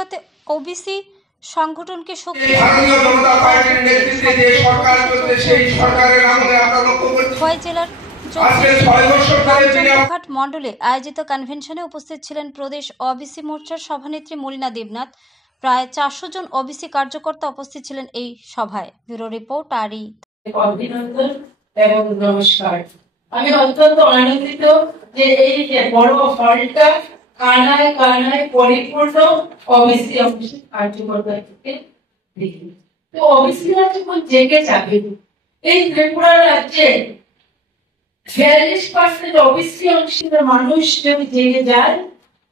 উত্তরাতে OBC সংগঠনকে খোয়াই জেলার জয়ঘাট মণ্ডলে আয়োজিত কনভেনশনে উপস্থিত ছিলেন প্রদেশ ওবিসি মোর্চার সভানেত্রী মলিনা দেবনাথ। প্রায় 400 জন ওবিসি কার্যকর্তা উপস্থিত ছিলেন এই সভায়। ব্যুরো রিপোর্ট আরই। অভিনন্দন এবং নমস্কার। আমি অত্যন্ত আনন্দিত যে এই বড় হলটা কানায় কানায় পরিপূর্ণ ওবিসি কার্যকর্তা থেকে দেখি। তো ওবিসিরা যখন জেগে যাবে, এই ত্রিপুরা রাজ্যে 42% ওবিসি অংশের মানুষ যদি জেগে যায়,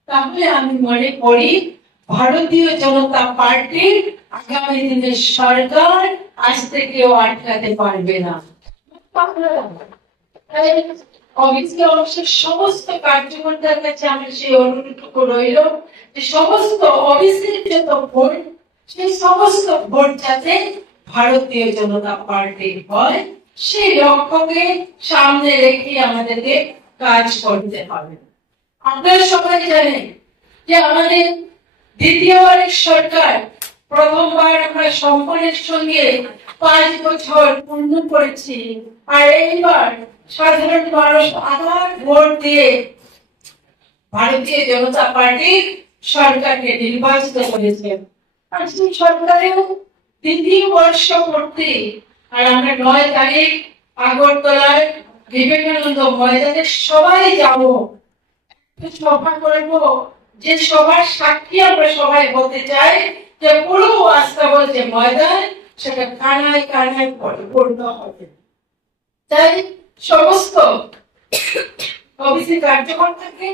তাহলে আমি মনে করি ভারতীয় জনতা পার্টির আগামী দিনের সরকার আসতে কেউ আটকাতে পারবে না। ওবিসি অংশের সমস্ত কার্যকর্তার কাছে আমার সেই অনুরোধটুকু রইল যে সমস্ত ওবিসির যত ভোট, সেই সমস্ত ভোট যাতে ভারতীয় জনতা পার্টির হয়, সেই লক্ষ্যকে সামনে রেখে আমাদেরকে কাজ করতে হবে। আপনারা সবাই জানেন যে আমাদের দ্বিতীয়বারের সরকার, প্রথমবার আমরা সম্পনের সঙ্গে 5 বছর পূর্ণ করেছি, আর এইবার সাধারণ মানুষ আবার ভোট দিয়ে ভারতীয় জনতা পার্টির সরকারকে নির্বাচিত করেছে। আর সেই সরকারেও দ্বিতীয় বর্ষ পূর্তি, আর আমরা 9 তারিখ আগরতলার বিবেকানন্দ ময়দানে সবাই যাব, সভা করব, যে সবার সাক্ষী আমরা সবাই বলতে চাই যে পুরো আস্তাবল যে ময়দান, সেটা কানায় কানায় পরিপূর্ণ হবে। তাই সমস্ত ওবিসি কার্যকর্তাকে